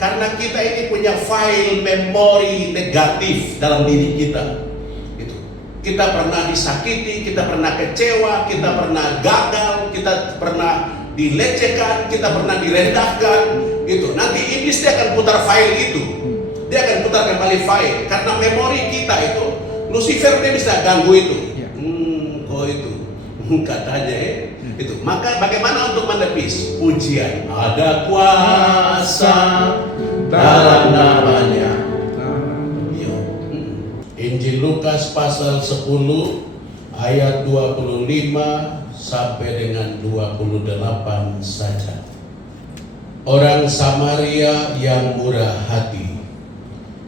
Karena kita ini punya file memori negatif dalam diri kita. Gitu. Kita pernah disakiti, kita pernah kecewa, kita pernah gagal, kita pernah dilecehkan, kita pernah direndahkan. Gitu. Nanti iblis dia akan putar file itu. Dia akan putar kembali file. Karena memori kita itu, Lucifer dia bisa ganggu itu. Oh itu katanya ya. Itu. Maka bagaimana untuk menepis? Pujian. Ada kuasa dalam namanya. Injil Lukas pasal 10 ayat 25 sampai dengan 28 saja. Orang Samaria yang murah hati.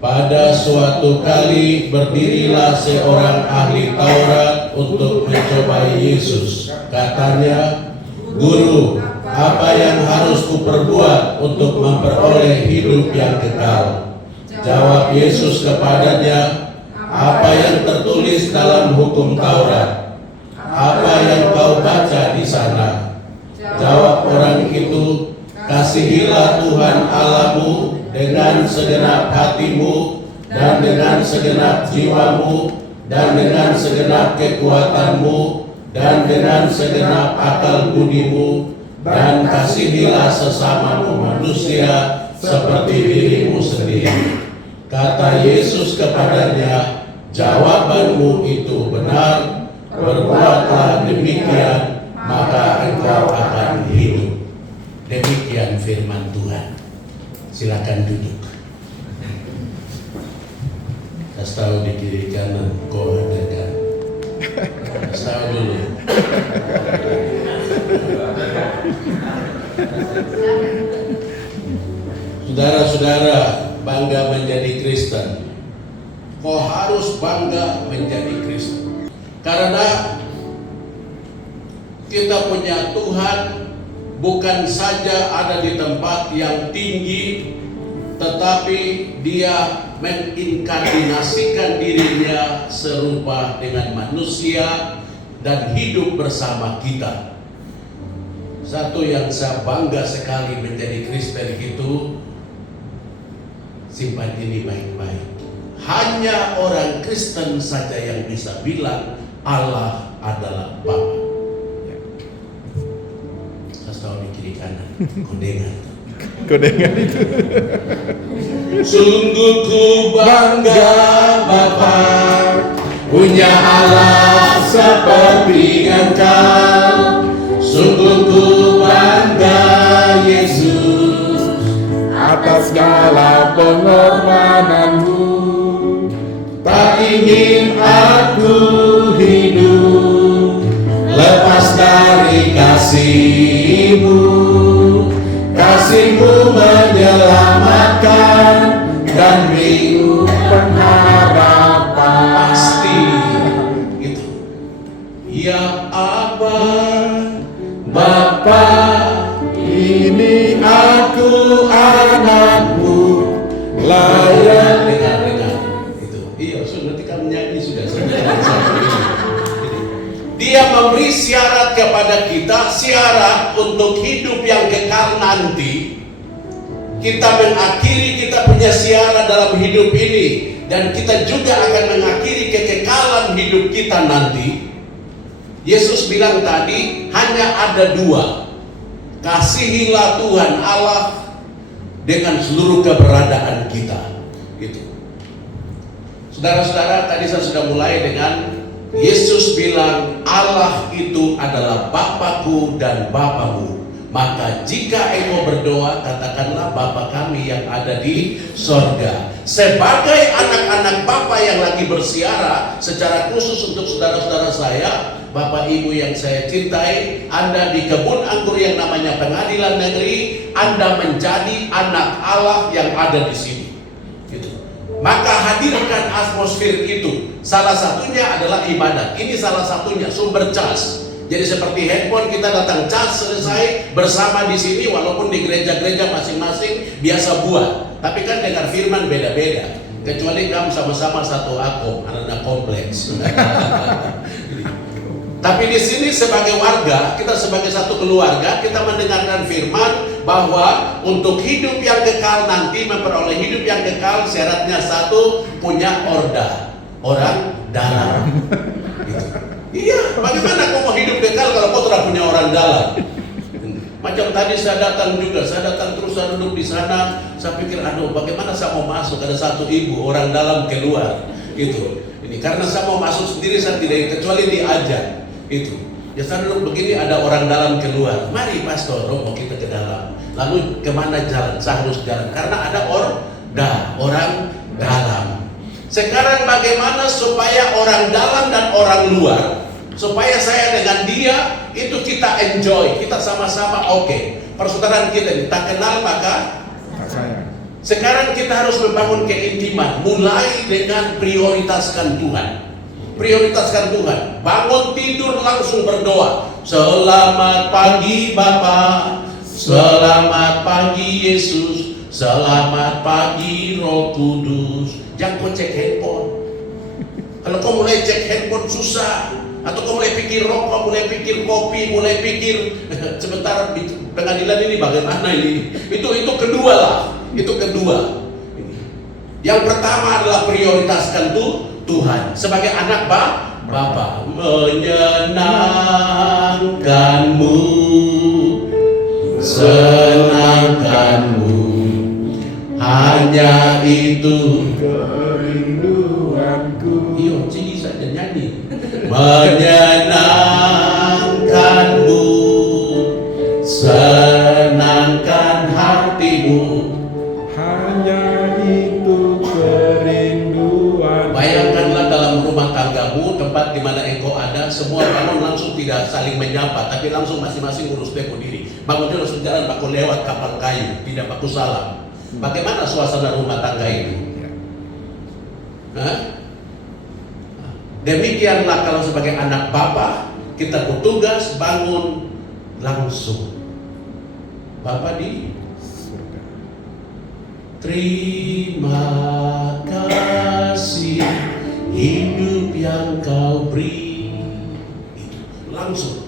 Pada suatu kali berdirilah seorang ahli Taurat untuk mencobai Yesus. Katanya, "Guru, apa yang harus kuperbuat untuk memperoleh hidup yang kekal?" Jawab Yesus kepadanya, "Apa yang tertulis dalam hukum Taurat? Apa yang kau baca di sana?" Jawab orang itu, "Kasihilah Tuhan Allahmu dengan segenap hatimu, dan dengan segenap jiwamu, dan dengan segenap kekuatanmu, dan dengan segenap akal budimu, dan kasihilah sesamamu manusia seperti dirimu sendiri." Kata Yesus kepadanya, "Jawabanmu itu benar, berbuatlah demikian, maka engkau akan hidup." Demikian firman Tuhan. Silakan duduk. Kasih tahu di kiri kanan, kau ada kan? Kasih tahu dulu. Saudara-saudara, bangga menjadi Kristen. Kau harus bangga menjadi Kristen. Karena kita punya Tuhan bukan saja ada di tempat yang tinggi, tetapi Dia menginkarnasikan dirinya serupa dengan manusia dan hidup bersama kita. Satu yang saya bangga sekali menjadi Kristen itu, simpan ini baik-baik. Hanya orang Kristen saja yang bisa bilang Allah adalah Bapa. Tahu di kiri kanan, kodengan itu. Sungguh ku bangga Bapa, punya Allah seperti Engkau. Sungguh ku bangga Yesus, atas segala pengorbananmu. Tak ingin aku hidup lepas dari kasih-Mu. Kasih-Mu menyelamatkan dan beri pengharapan. Pasti gitu. Ya Aba, Bapa, ini aku anakmu, layak. Dengar itu. Iya, sudah kamu nyanyi sudah. Dia memberi syarat kepada kita, syarat untuk hidup yang kekal nanti. Kita mengakhiri kita punya syarat dalam hidup ini, dan kita juga akan mengakhiri kekekalan hidup kita nanti. Yesus bilang tadi, hanya ada dua. Kasihilah Tuhan Allah dengan seluruh keberadaan kita. Gitu. Saudara-saudara, tadi saya sudah mulai dengan Yesus bilang Allah itu adalah Bapakku dan Bapamu. Maka jika engkau berdoa, katakanlah Bapa kami yang ada di sorga. Sebagai anak-anak Bapa yang lagi bersiara, secara khusus untuk saudara-saudara saya, Bapak Ibu yang saya cintai, Anda di kebun anggur yang namanya Pengadilan Negeri, Anda menjadi anak Allah yang ada di sini. Maka hadirkan atmosfer itu. Salah satunya adalah ibadat. Ini salah satunya, sumber cas. Jadi seperti handphone, kita datang cas selesai bersama di sini, walaupun di gereja-gereja masing-masing biasa buat. Tapi kan dengar firman beda-beda. Kecuali kamu sama-sama satu akom, anak kompleks. Tapi di sini sebagai warga, kita sebagai satu keluarga, kita mendengarkan firman, bahwa untuk hidup yang kekal nanti, memperoleh hidup yang kekal, syaratnya satu, punya orang dalam. Gitu. Iya, bagaimana kau mau hidup kekal kalau kau tidak punya orang dalam? Macam tadi saya datang terus saya duduk di sana, saya pikir aduh bagaimana saya mau masuk, ada satu ibu orang dalam keluar gitu. Ini karena saya mau masuk sendiri saya tidak, kecuali diajak itu. Ya saya duduk begini ada orang dalam keluar, mari pastor mau kita ke dalam. Lalu kemana jalan? Saya harus jalan karena ada orang dalam. Sekarang bagaimana supaya orang dalam dan orang luar, supaya saya dengan dia itu kita enjoy, kita sama-sama oke. Persaudaraan kita ini tak kenal maka sayang. Sekarang kita harus membangun keintiman, mulai dengan prioritaskan Tuhan. Prioritaskan Tuhan. Bangun tidur langsung berdoa. Selamat pagi Bapa, selamat pagi Yesus, selamat pagi Roh Kudus. Jangan kau cek handphone. Kalau kau mulai cek handphone susah. Atau kau mulai pikir rokok, mulai pikir kopi, mulai pikir sebentar pengadilan ini bagaimana ini? Itu kedua lah. Itu kedua. Yang pertama adalah prioritaskan Tuhan sebagai anak Bapa. Menyenangkanmu, senangkanmu, hanya itu kerinduanku. Iyo, cigi saja nyanyi. Menyenangkanmu, senangkan hatimu, hanya itu kerinduan. Bayangkanlah dalam rumah tanggamu, tempat di mana engkau ada, semua bangun langsung tidak saling menyapa, tapi langsung masing-masing urus deko diri. Bangun dia langsung jalan, baku lewat kapal kayu, tidak baku salam. Bagaimana suasana rumah tangga itu? Hah? Demikianlah kalau sebagai anak Bapa kita bertugas bangun langsung. Bapa di surga. Terima kasih hidup yang kau beri. Langsung.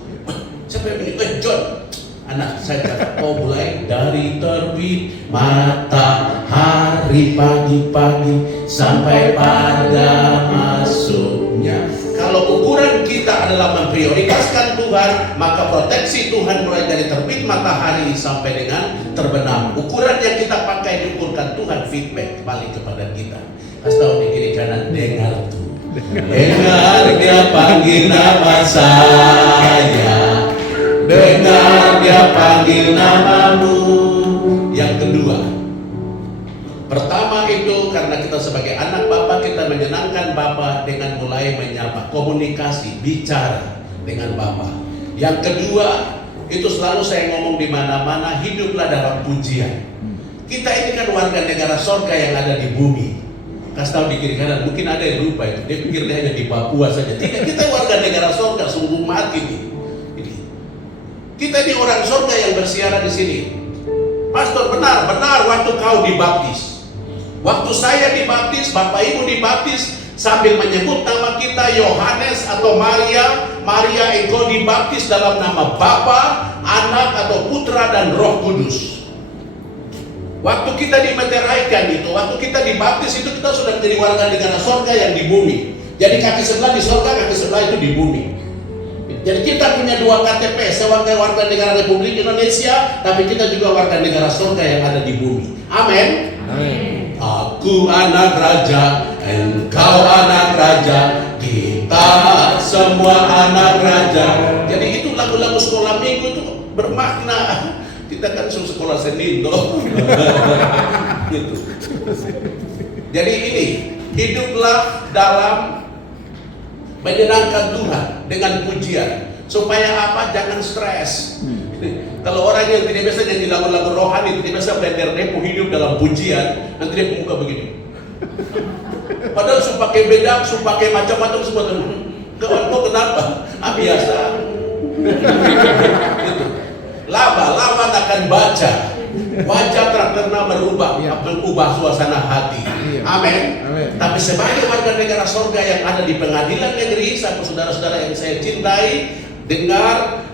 Siapa yang bilang? John, anak saya kata kau mulai dari terbit matahari pagi-pagi sampai pada masuknya. Kalau ukuran kita adalah memprioritaskan Tuhan, maka proteksi Tuhan mulai dari terbit matahari sampai dengan terbenam. Ukuran yang kita pakai diukurkan Tuhan, feedback balik kepada kita. Kasih tahu di kiri kanan, dengar tuh. Dengar dia panggil nama saya. Dengar dia panggil namamu. Yang kedua, pertama itu karena kita sebagai anak Bapa, kita menyenangkan Bapa dengan mulai menyapa, komunikasi, bicara dengan Bapa. Yang kedua, itu selalu saya ngomong di mana-mana, hiduplah dalam pujian. Kita ini kan warga negara sorga yang ada di bumi. Kasih tahu di kiri kanan, mungkin ada yang lupa itu, dia pikir dia hanya di Papua saja. Tidak, kita warga negara sorga, sungguh mati nih. Kita ini orang sorga yang bersiaran di sini. Pastor, benar waktu kau dibaptis. Waktu saya dibaptis, Bapak Ibu dibaptis, sambil menyebut nama kita Yohanes atau Maria engkau dibaptis dalam nama Bapa, Anak atau Putra dan Roh Kudus. Waktu kita dimeteraikan itu, waktu kita dibaptis itu kita sudah menjadi warga negara sorga yang di bumi. Jadi kaki sebelah di sorga, kaki sebelah itu di bumi. Jadi kita punya dua KTP, sebagai warga negara Republik Indonesia, tapi kita juga warga negara surga yang ada di bumi. Amin. Amin. Aku anak raja, engkau anak raja, kita semua anak raja. Jadi itu lagu-lagu sekolah minggu itu bermakna. Kita kan sekolah Senin loh. Gitu. Jadi ini, hiduplah dalam menyenangkan Tuhan dengan pujian, supaya apa? Jangan stres. Kalau orang yang tidak biasa nyanyi lagu-lagu rohani, tidak biasa belajar depo hidup dalam pujian, nanti dia muka begini. Padahal suka pakai bedak, suka pakai macam-macam semua. Kawan kau kenapa? Biasa. Gitu. Lama akan baca. Wajah terkena mengubah suasana hati. Amin. Tapi sebagai warga negara sorga yang ada di pengadilan negeri, saudara-saudara yang saya cintai, dengar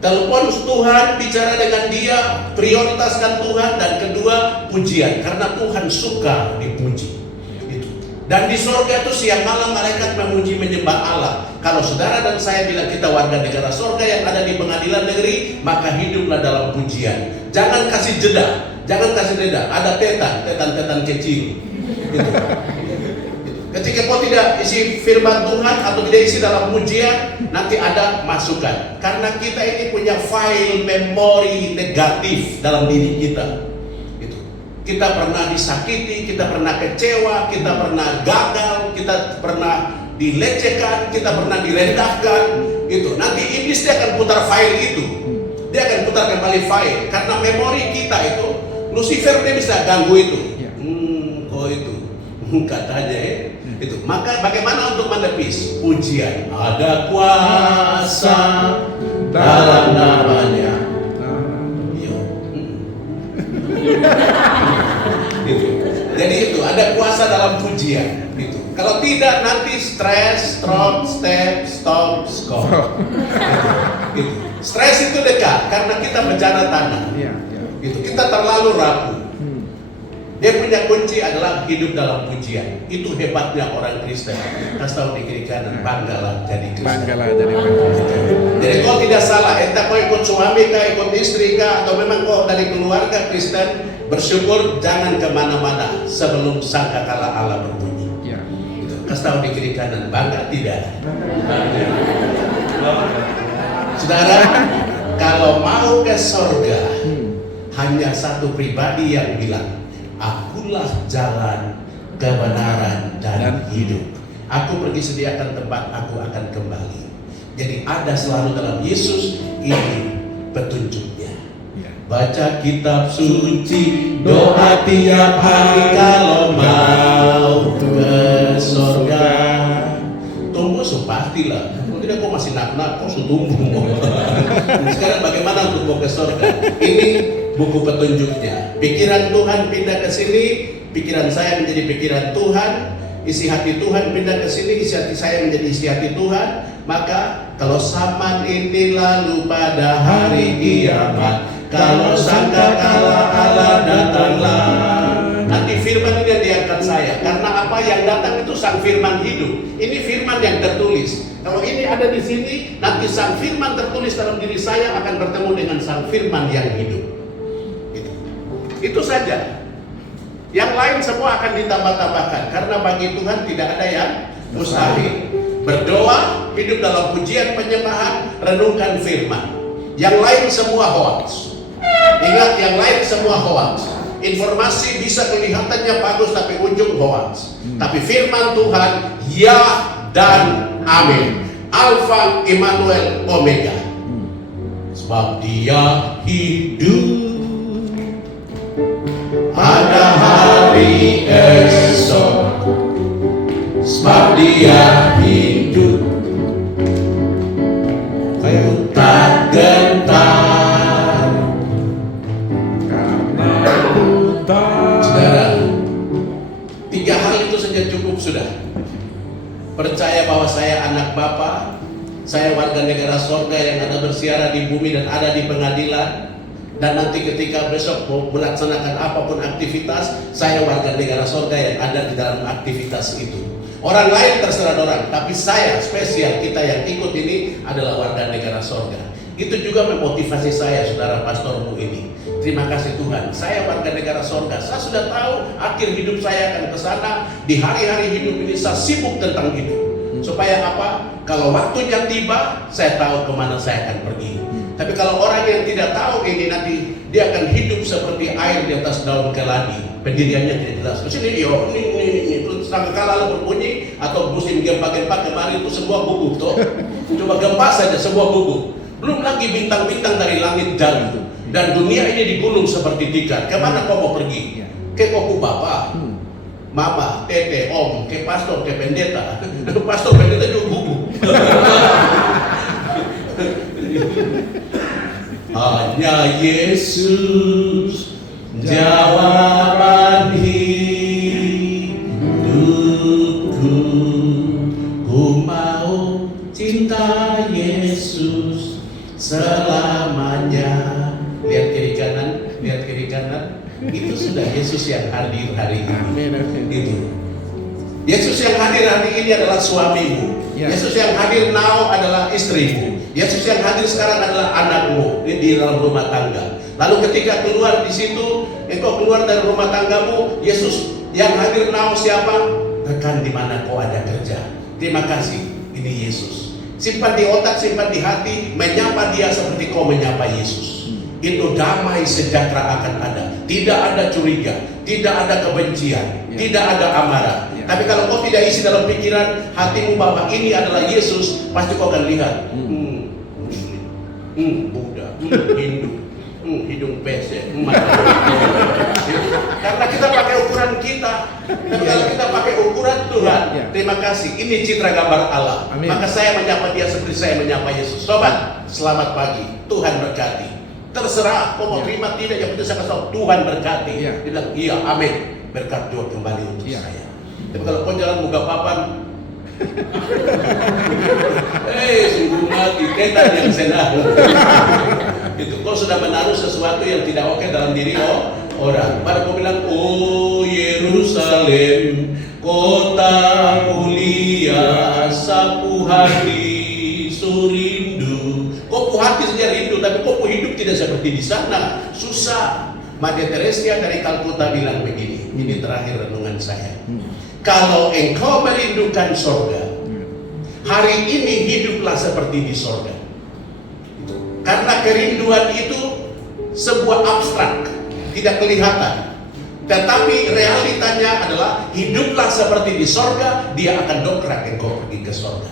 Telepon Tuhan, bicara dengan dia, prioritaskan Tuhan, dan kedua pujian, karena Tuhan suka dipuji. Itu. Dan di sorga itu siang malam malaikat memuji menyembah Allah. Kalau saudara dan saya bilang kita warga negara sorga yang ada di pengadilan negeri, maka hiduplah dalam pujian. Jangan kasih jeda, Ada tetan kecil. Gitu. Ketika kau tidak isi firman Tuhan atau tidak isi dalam pujian, nanti ada masukan. Karena kita ini punya file memori negatif dalam diri kita. Gitu. Kita pernah disakiti, kita pernah kecewa, kita pernah gagal, kita pernah dilecehkan, kita pernah direndahkan. Gitu. Nanti iblis dia akan putar file itu. Dia akan putar kembali file. Karena memori kita itu, Lucifer dia bisa ganggu itu. Katanya itu. Maka bagaimana untuk menepis? Pujian. Ada kuasa dalam namanya. Itu. Jadi itu ada kuasa dalam pujian. Itu. Kalau tidak nanti stres, stroke, step, stop, skop. Gitu. Stres itu dekat karena kita bencana tanah. Gitu. Kita terlalu rapuh. Dia punya kunci adalah hidup dalam pujian. Itu hebatnya orang Kristen. Kasih tahu di kiri kanan, banggalah jadi Kristen. Jadi kau tidak salah, entah kau ikut suami kah, ikut istri kah, atau memang kau dari keluarga Kristen, bersyukur jangan kemana-mana sebelum sangkakala Allah berbunyi. Gitu. Kasih tahu di kiri kanan, bangga tidak? Saudara, kalau mau ke sorga, hanya satu pribadi yang bilang, akulah jalan, kebenaran, dan hidup. Aku pergi sediakan tempat, aku akan kembali. Jadi ada selalu dalam Yesus, ini petunjuknya. Baca kitab suci, doa tiap hari kalau mau ke surga. Tunggu pastilah. Tidak kok masih nak-nak, kok tunggu. Sekarang bagaimana untuk mau ke surga? Ini buku petunjuknya. Pikiran Tuhan pindah ke sini, pikiran saya menjadi pikiran Tuhan, isi hati Tuhan pindah ke sini, isi hati saya menjadi isi hati Tuhan. Maka kalau zaman ini lalu pada hari kiamat, kalau sangkakala Allah datanglah. Nanti firman ini yang diangkat saya, karena apa yang datang itu sang firman hidup. Ini firman yang tertulis. Kalau ini ada di sini, nanti sang firman tertulis dalam diri saya akan bertemu dengan sang firman yang hidup. Itu saja. Yang lain semua akan ditambah-tambahkan, karena bagi Tuhan tidak ada yang mustahil. Berdoa, hidup dalam pujian penyembahan, renungkan firman. Yang lain semua hoax. Ingat, yang lain semua hoax. Informasi bisa kelihatannya bagus tapi ujung hoax. Tapi firman Tuhan ya dan amin. Alfa, Immanuel, Omega. Sebab dia hidup, ada hari esok. Sebab dia hidup, ku tak gentar. Saudara, 3 hal itu saja cukup sudah. Percaya bahwa saya anak Bapa, saya warga negara sorga yang ada bersiara di bumi dan ada di pengadilan. Dan nanti ketika besok mau melaksanakan apapun aktivitas, saya warga negara sorga yang ada di dalam aktivitas itu. Orang lain terserah orang, tapi saya spesial, kita yang ikut ini adalah warga negara sorga. Itu juga memotivasi saya, saudara pastormu ini. Terima kasih Tuhan, saya warga negara sorga. Saya sudah tahu akhir hidup saya akan ke sana. Di hari-hari hidup ini saya sibuk tentang hidup. Supaya apa? Kalau waktunya tiba, saya tahu kemana saya akan pergi. Tapi kalau orang yang tidak tahu ini, nanti dia akan hidup seperti air di atas daun keladi. Pendiriannya tidak jelas. Kesini, ini sangkakala berbunyi, atau musim gempa-gempa kemarin itu semua gugup toh. Coba gempa saja semua gugup. Belum lagi bintang-bintang dari langit jatuh. Dan dunia ini digulung seperti tikar. Kemana kau mau pergi? Ke koku bapak, mama, tete, om, ke pastor, ke pendeta. Pastor, pendeta juga gugup. Hanya Yesus jawaban hidupku. Ku mau cinta Yesus selalu. hari ini. Amin. Gitu. Yesus yang hadir hari ini adalah suamimu. Ya. Yesus yang hadir now adalah istrimu. Yesus yang hadir sekarang adalah anakmu di dalam rumah tangga. Lalu ketika keluar di situ, engkau keluar dari rumah tanggamu, Yesus yang hadir now siapa? Rekan di mana kau ada kerja. Terima kasih, ini Yesus. Simpan di otak, simpan di hati, menyapa dia seperti kau menyapa Yesus. Itu damai sejahtera akan ada. Tidak ada curiga, tidak ada kebencian, tidak ada amarah. Tapi kalau kau tidak isi dalam pikiran hatimu bahwa ini adalah Yesus, pasti kau akan lihat Muslim, Buddha, Hindu, hidung pesek, karena kita pakai ukuran kita. Dan kalau kita pakai ukuran Tuhan, terima kasih, ini citra gambar Allah. Amin. Maka saya menyapa dia seperti saya menyapa Yesus. Sobat, selamat pagi, Tuhan berkati. Terserah kau mau terima tidak, yang penting saya kasih tahu Tuhan berkati. Dia bilang iya, amin, berkat Tuhan kembali untuk saya. Tapi kalau kau jalan buka papan, sungguh mati, ketan yang senang. Itu kau sudah menaruh sesuatu yang tidak oke dalam diri orang. Pada kau bilang, oh Yerusalem, kota mulia, sapu hati, surindu. Kau hati saja rindu, tapi kau hidup tidak seperti di sana. Susah. Maria Teresia dari Kalkuta bilang begini, ini terakhir renungan saya. Kalau engkau merindukan sorga, hari ini hiduplah seperti di sorga. Karena kerinduan itu sebuah abstrak, tidak kelihatan. Tetapi realitanya adalah hiduplah seperti di sorga, dia akan dongkrak engkau pergi ke sorga.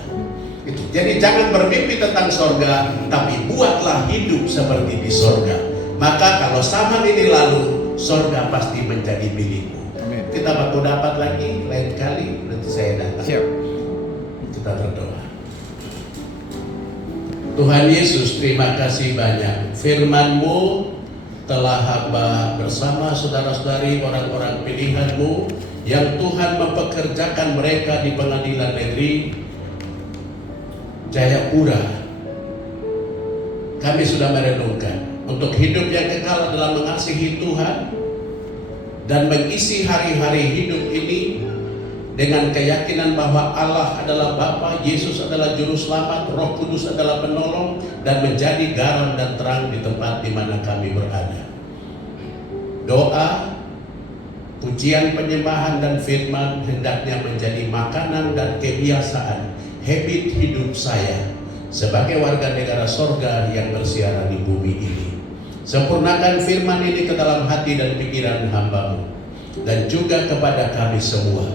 Itu. Jadi jangan bermimpi tentang sorga, tapi buatlah hidup seperti di sorga. Maka kalau zaman ini lalu, sorga pasti menjadi milikmu. Amin. Kita baku dapat lagi lain kali, nanti saya datang. Siap. Kita berdoa. Tuhan Yesus, terima kasih banyak. Firman-Mu telah hamba bersama saudara-saudari orang-orang pilihan-Mu yang Tuhan mempekerjakan mereka di pengadilan negeri Jayapura. Kami sudah merenungkan untuk hidup yang kekal adalah mengasihi Tuhan dan mengisi hari-hari hidup ini dengan keyakinan bahwa Allah adalah Bapa, Yesus adalah Juru Selamat, Roh Kudus adalah penolong, dan menjadi garam dan terang di tempat di mana kami berada. Doa, pujian, penyembahan, dan firman hendaknya menjadi makanan dan kebiasaan, habit hidup saya sebagai warga negara sorga yang bersiaran di bumi ini. Sempurnakan firman ini ke dalam hati dan pikiran hamba-Mu dan juga kepada kami semua.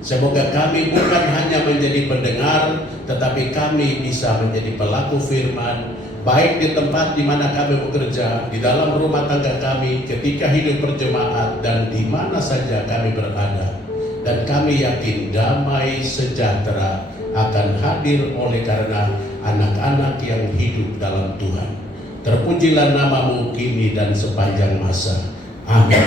Semoga kami bukan hanya menjadi pendengar, tetapi kami bisa menjadi pelaku firman, baik di tempat di mana kami bekerja, di dalam rumah tangga kami, ketika hidup berjemaat, dan di mana saja kami berada. Dan kami yakin damai sejahtera akan hadir oleh karena anak-anak yang hidup dalam Tuhan. Terpujilah nama-Mu kini dan sepanjang masa. Amin.